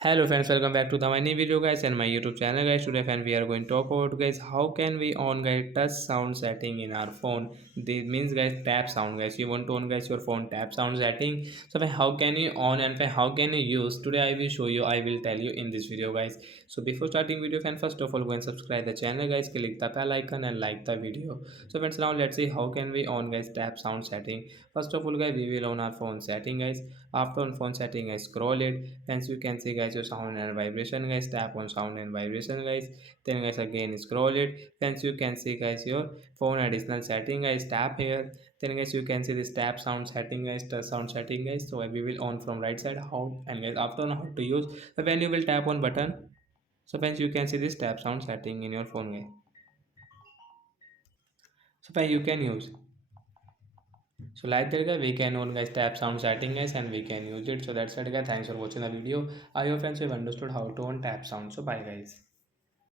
Hello friends, welcome back to the my new video guys and my YouTube channel guys. Today friend we are going to talk about guys how can we on guys touch sound setting in our phone. This means guys tap sound guys. You want to on guys your phone tap sound setting. So how can you on and how can you use? Today I will show you. I will tell you in this video guys. So before starting video friend, first of all go and subscribe the channel guys. Click the bell icon and like the video. So friends, now let's see how can we on guys tap sound setting. First of all guys we will on our phone setting guys. After on phone setting guys scroll it. Hence you can see guys your sound and vibration guys. Tap on sound and vibration guys. Then guys again scroll it. Hence you can see guys your phone additional setting guys. Tap here. Then guys you can see this tap sound setting guys. The sound setting guys. So we will on from right side how and guys after on how to use. So when you will tap on button. So friends you can see this tap sound setting in your phone guys. So friends you can use. So like that guys we can on guys tap sound setting guys and we can use it. So that's it guys. Thanks for watching the video. I hope friends you have understood how to on tap sound. So bye guys.